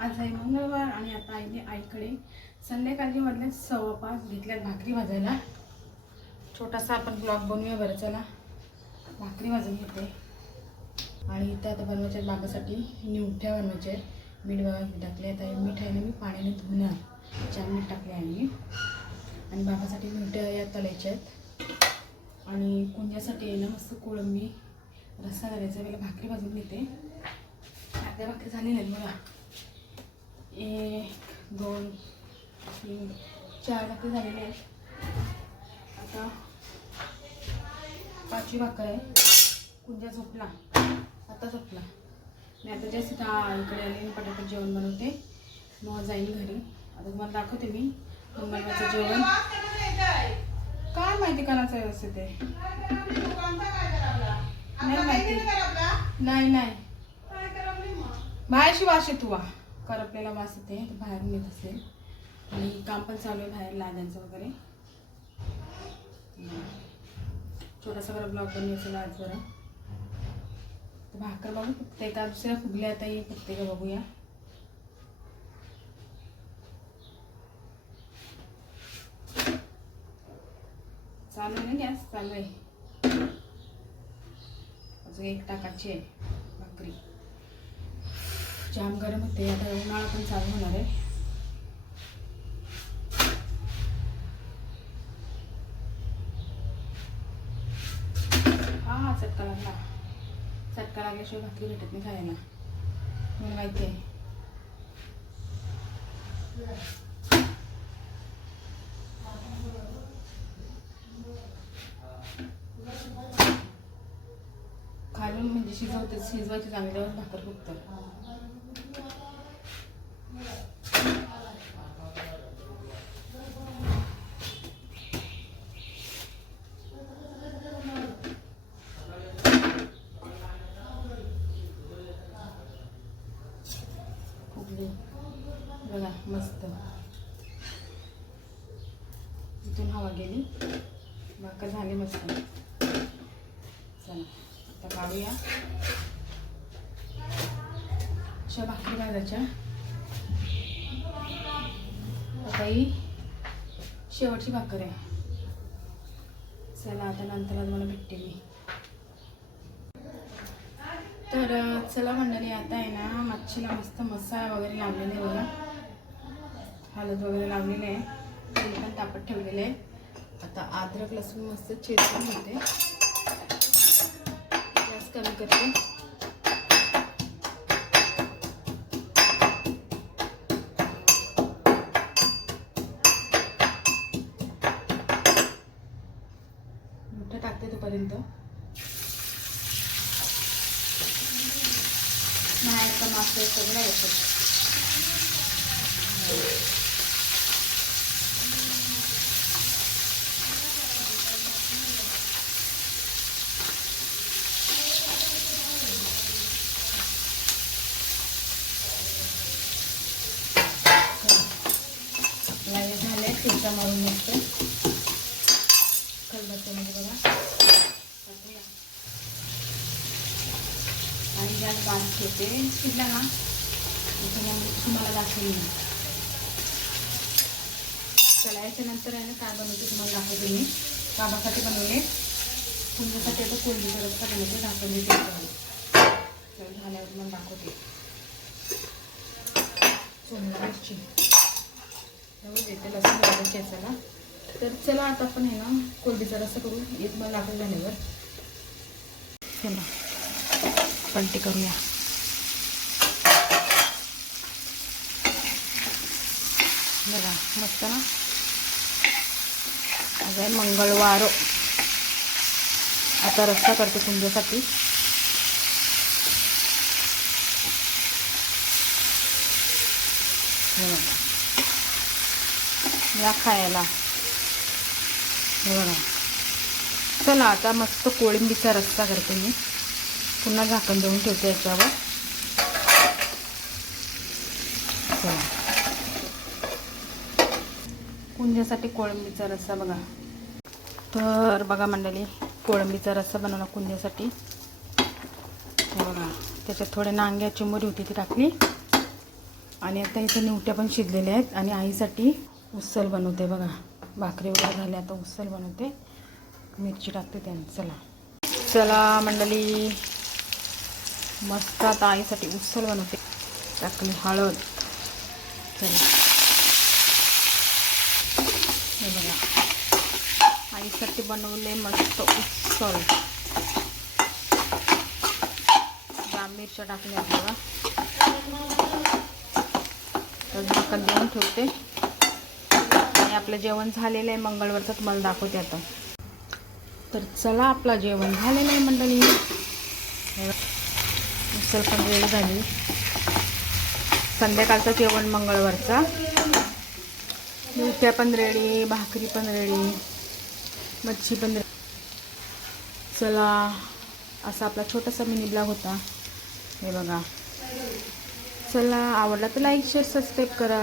आज आहे मंगळवार आणि आता आईने आईकडे संध्याकाळची मधल्या 5:15 घेतल्यात भाकरी भाजायला. छोटासा आपण ब्लॉग बनवूया बरं. चला भाकरी भाजून घेते. आणि इथं आता बनवायच्या बाबासाठी निवठ्या बनवायच्या आहेत. मीठ बघा टाकले. आता मीठ आहे ना मी पाण्याने धुणार. 4 मीठ टाकले आहे मी. आणि बाबासाठी निवठ्या या तळायच्या आहेत. आणि कुंजासाठी आहे ना मस्त कोळंबी रस्सा करायचा. पहिला भाकरी भाजून घेते. अर्ध्या भाकरी झाली नाही बघा. 1 2 3 4 भाकरी झालेले आहेत. आता 5वी भाकर आहे. कुंजा झोपला, आता झोपला. मी आता जास्त इकडे आले पटापट जेवण बनवते. मग जाईन घरी. आता तुम्हाला दाखवते मी मंगळवारचं जेवण. काय माहिती कोणाचं व्यवस्थित आहे नाही माहिती. नाही नाही बाहेरशी वास येतो. करपलेला वास येते बाहेरून येत असेल. आणि काम पण चालू आहे बाहेर लाद्यांचं वगैरे. छोटासा बरं ब्लॉग बनवायचा आज जरा. तर भाकर बघू फुगते का दुसऱ्या फुगल्या आता ये फुगते का बघूया. चालू आहे ना गॅस चालू आहे. अजून 1 टाकाची आहे भाकरी. जाम गरम होते. आता उन्हाळा पण चालू होणार आहे. हा चटका लागला. चटका लागल्याशिवाय भाकरी भेटत नाही खायला. मला माहिती आहे. खालून म्हणजे शिजवायची चांगल्यावर भाकर फुगतं. बघा मस्त. इथून हवा गेली. भाकर झाली मस्त. चला आता काढूया. अशा भाकरी भाजायच्या. आता ही शेवटची भाकर आहे. चला आता नंतर मला भेटते मी. तर चला मंडळी आता आहे ना मच्छीला मस्त मसाला वगैरे लावलेला आहे बघा. हळद वगैरे लावलेले आहे. तेल पण तापत ठेवलेले आहे. आता अद्रक लसूण मस्त चेचून घेते. गॅस कमी करते. मोठं टाकते तोपर्यंत. नाही का मासे सगळं येतं. लागे झाले खिडचा मारून मस्त खलबत्त्यामध्ये बघा. आणि गॅस बारीक ठेवते. शिजला ना तुम्हाला दाखवली. चला याच्यानंतर आहे ना काय बनवते तुम्हाला दाखवते मी. बाबासाठी बनवले. कुंजासाठी आता कोळंबीचा रस्सा बनवते. दाखवून देते. झाल्यावर तुम्हाला दाखवते. सोडला मिरची देते लसूण वगैरे चेचायला. तर चला आता आपण आहे ना कोळंबीचा रस्सा करू. एक मला दाखवून झाल्यावर चला पलटी करूया. बघा मस्त ना. आज आहे मंगळवार. आता रस्सा करते कुंजासाठी. या खायला बघा. चला आता मस्त कोळंबीचा रस्सा करते मी. पुन्हा झाकण देऊन ठेवते याच्यावर. चला कुंजासाठी कोळंबीचा रस्सा बघा. तर बघा मंडळी कोळंबीचा रस्सा बनवला कुंजासाठी. बघा त्याच्यात थोडे नांग्या चिमुरी होती ती टाकली. आणि आता इथे निवट्या पण शिजलेल्या आहेत आणि आईसाठी उसळ बनवते बघा. भाकरी वगैरे झाली, आता उसळ बनवते. मिरची टाकते त्यात. चला मंडळी, मस्त आता आईसाठी उसळ बनवते. टाकली हळद. चला हे बघा, आईसाठी बनवले मस्त उसळ. मिरच्या टाकल्या बघा. तर झाकण देऊन ठेवते आणि आपलं जेवण झालेलं आहे मंगळवारचं, तुम्हाला दाखवते आता. तर चला, आपलं जेवण झालेलं आहे मंडळी. उसळ पण रेडी झाली. संध्याकाळचं जेवण मंगळवारचा. मिरच्या पण रेडी, भाकरी पण रेडी, मच्छी पण रेडी. चला, असा आपला छोटासा मिनी ब्लॉग होता हे बघा. चला, आवडला तर लाईक शेअर सबस्क्राईब करा.